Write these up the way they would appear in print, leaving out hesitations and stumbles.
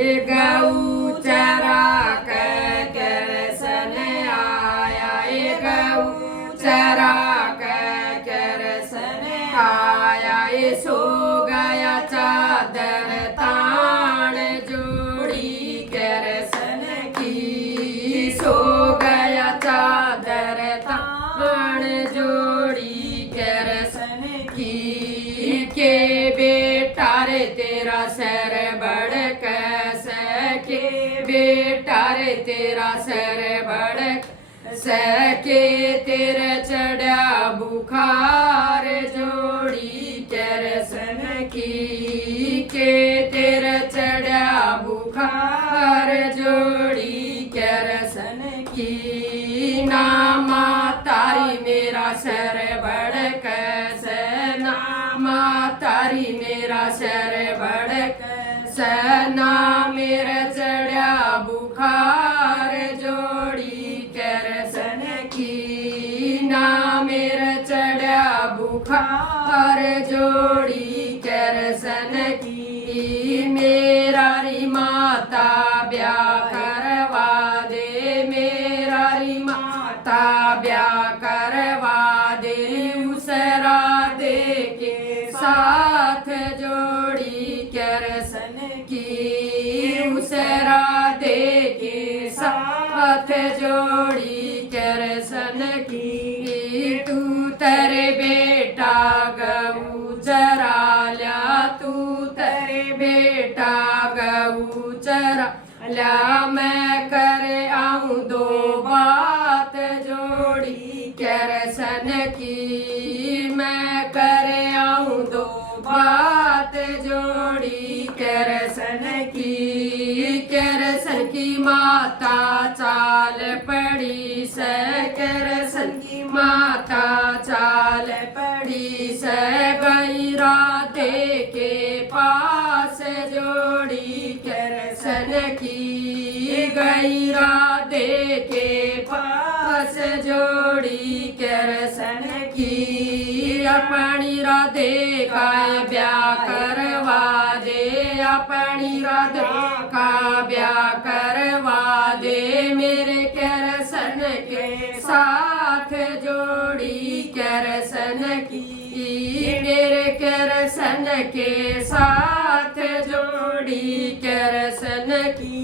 गऊ चरा करसन आया, गऊ चरा करसन आया। सो गया चादर तान जोड़ी करसन की, सो गया चादर तान जोड़ी करसन की। के बेटा रे तेरा सर बड़ के बेटा रे तेरा सर बड़क सके, तेरे चढ़ा बुखार जोड़ी करसन की। के तेरे चढ़ा बुखार जोड़ी करसन की। नामा तारी मेरा सर बड़क नामा तारी मेरा सर बड़क सना, मेरा चढ़ा बुखार जोड़ी करसन की। ना मेरा चढ़ा बुखार जोड़ी करसन की। मेरा री माता ब्याह करवा दे, मेरा री माता ब्याह करवा दे। उसरा दे के साथ जोड़ी करसन की, उसरा दे के साथ जोड़ी करसन की। तू तेरे बेटा गऊ चरा ल्या, तू तेरे बेटा गऊ चरा ल्या। मैं कर आऊं दो बात जोड़ी करसन की, मैं कर आऊं दो बात जोड़ी करसन की। करसन की माता चाल पड़ी से, करसन की माता चाल पड़ी से। गई राधे के पास जोड़ी करसन की, गई राधे के पास जोड़ी करसन की। अपनी राधे का ब्याह करवा दे, अपनी राधे का ब्याह करवा दे। मेरे करसन के साथ जोड़ी करसन की, मेरे करसन के साथ जोड़ी करसन की।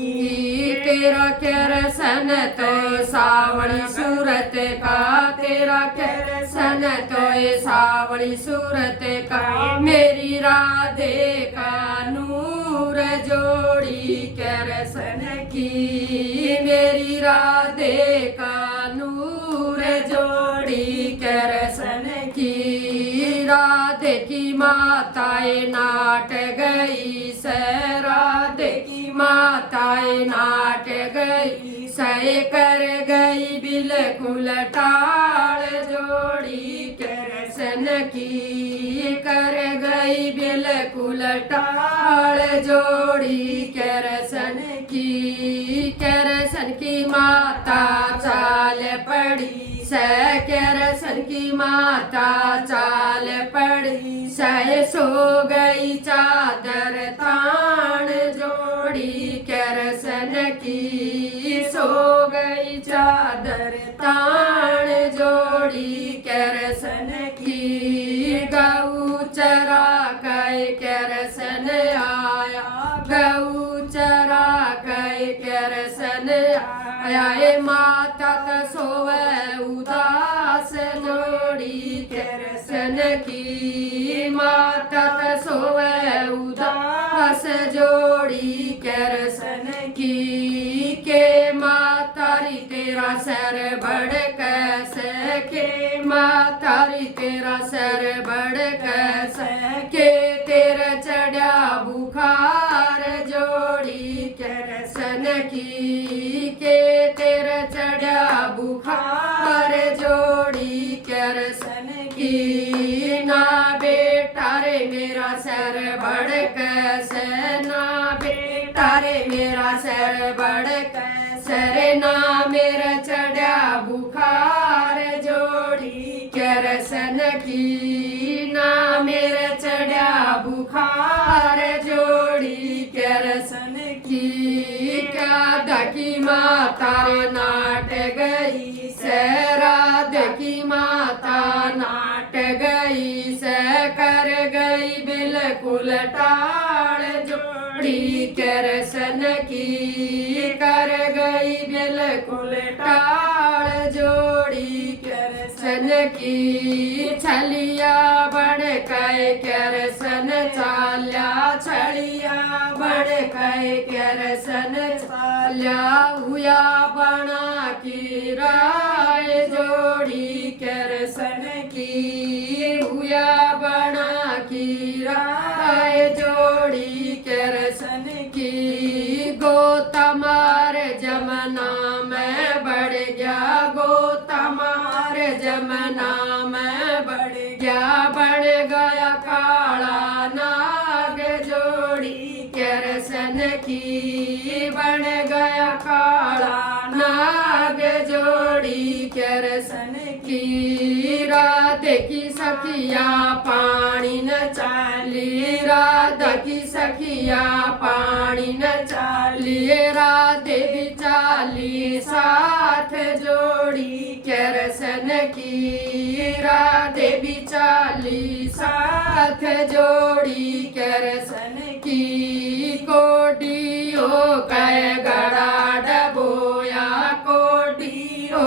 तेरा करसन तो सावड़ी सूरत का, तेरा करसन तो सावड़ी सूरत का। मेरी राधे का नूर जोड़ी करसन की, मेरी राधे का नूर जोड़ी करसन की। राधे की माताएं नाट गई से, राधे की माताएं नाट गई से। कर गई बिल्कुल टाल जोड़ी करसन की, कर गई बिल्कुल टाल जोड़ी करसन की। करसन की माता चाल पड़ी से, करसन की माता चाल पड़ी से। सो गई चादर तान जोड़ी करसन की, सो गई चादर तान जोड़ी करसन की। गऊ चरा करसन आया, गऊ चरा करसन आया। माता तो सोवे उदास जोड़ी करसन की, माता तो सोवे उदास जोड़ी करसन की। के मातारी तेरा सर बड़ कैसे, के मातारी तेरा सर बड़ कैसे। के तेरा चढ़ा बुखार जोड़ी करसन की, के तेरा चढ़ा बुखार जोड़ी करसन की। ना बेटा रे मेरा सर बड़ कैसे, ना बेटा रे मेरा सर बड़ कैसे। ना मेरा चढ़ा बुखार जोड़ी करसन की, ना मेरा चढ़ा बुखार जोड़ी करसन की राधा की माता रे नाट गई से राधा की माता नाट गई से कर गई बिल्कुल टाल जोड़ी कृष्ण की कर गई बिल्कुल टाल जोड़ी कृष्ण की छलिया बन कई कृष्ण चाल्या छलिया बन कई कृष्ण चाल्या हुआ बना की राय जोड़ी कृष्ण की हुआ बना की राय जोड़ी कृष्ण की गोतमार जमना में बढ़ गया गोतमार जमना में बढ़ गया काला नाग जोड़ी कृष्ण की बन गया काला नाग जोड़ी कृष्ण की राधे की सखिया पानी न चाली राधा की सखिया पानी न चाली राधे भी चाली साथ जोड़ी कृष्ण की राधे भी चाली साथ जोड़ी कृष्ण की कोडियो कह गड़ा डबोया कोडियो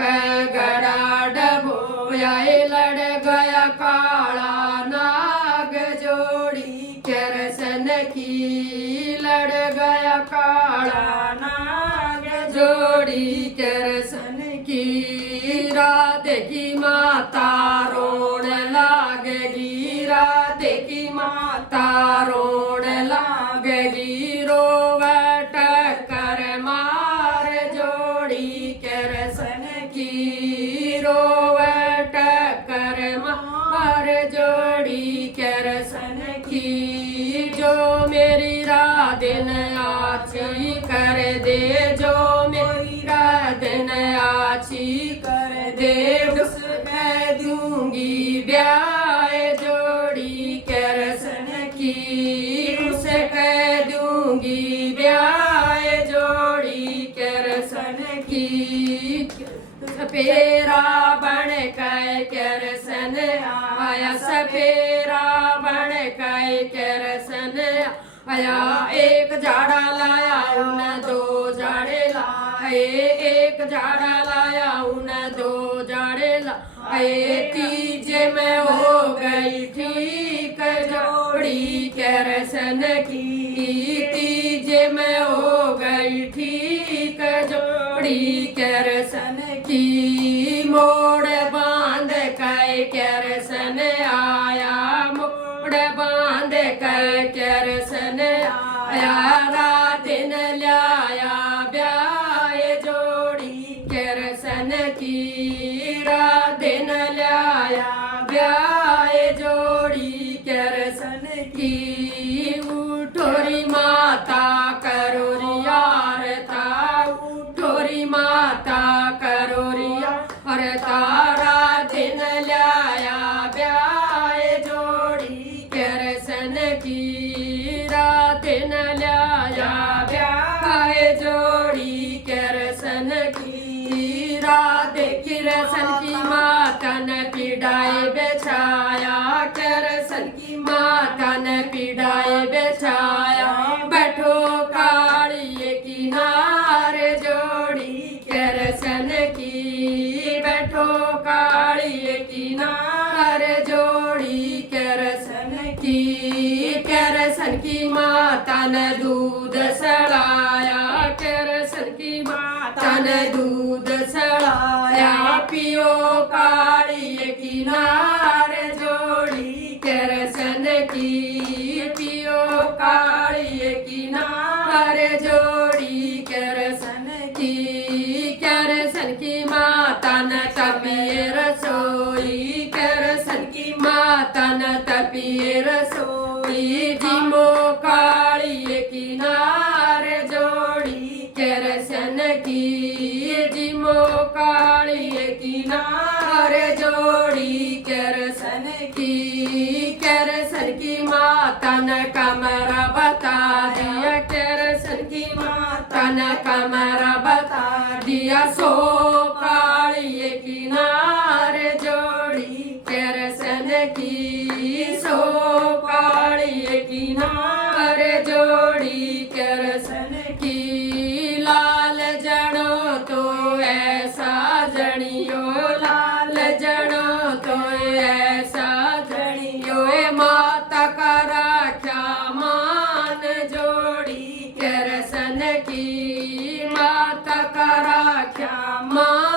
कह गड़ा डबोया लड़ गया काला नाग जोड़ी कृष्ण की लड़ गया काला नाग जोड़ी कृष्ण की राधे की माता रोण लागेगी राधे की माता रोण लागेगी रोवट कर मार जोड़ी कृष्ण की रोवट कर मार जोड़ी कृष्ण की जो मेरी राधन आची कर दे जो मेरी राधन आची कर दे उसमें दूंगी ब्याह जोड़ी कृष्ण की उसे कह दूंगी ब्याह जोड़ी कृष्ण की सपेरा बन कह कृष्ण आया सपेरा बन कह कृष्ण आया एक झाड़ा लाया उन दो झाड़े लाए एक झाड़ा लाया उन दो झाड़े लाए तीजे में हो गई ठीक जोड़ी कृष्ण की तीजे में हो गई ठीक जोड़ी कृष्ण की मोड़ बांध कह कृष्ण आया मोड़ बांध कह कृष्ण आया राधिन लाया ब्याह जोड़ी कृष्ण की राधिन लाया ब्याह जोड़ी कृष्ण की उठोरी माता करोरिया उठोरी माता करोरिया और तारा दिन लाया ब्याह जोड़ी कृष्ण की राधिन लाया ब्याह जोड़ी कृष्ण की राधे कृष्ण की माता न पीड़ाए बेछाया कृष्ण की माता न पीड़ाए बेछाया बैठो काली किनारे जोड़ी कृष्ण की बैठो काली किनारे जोड़ी कृष्ण की माता ने दूध सड़ाया कृष्ण की माता ने दूध सड़ाया पियो काली किनारे जोड़ी कृष्ण की पियो काली किनारे जोड़ी कृष्ण की माता न तपिए रसोई कृष्ण की माता न तपिए रसोई जिमो काली किनारे जोड़ी कृष्ण की जिमो काली किनारे जोड़ी कृष्ण की माता न कमरा बता दिया कृष्ण तन कमर बता दिया सो कालिए किनारे जोड़ी करसन की सो कालिए किनारे जोड़ी करसन की लाल जनो तो ऐसा जनियो लाल जनो तो ऐसा जनियो ए माता का राख्या मान जोड़ी करसन की माता का राख्या मान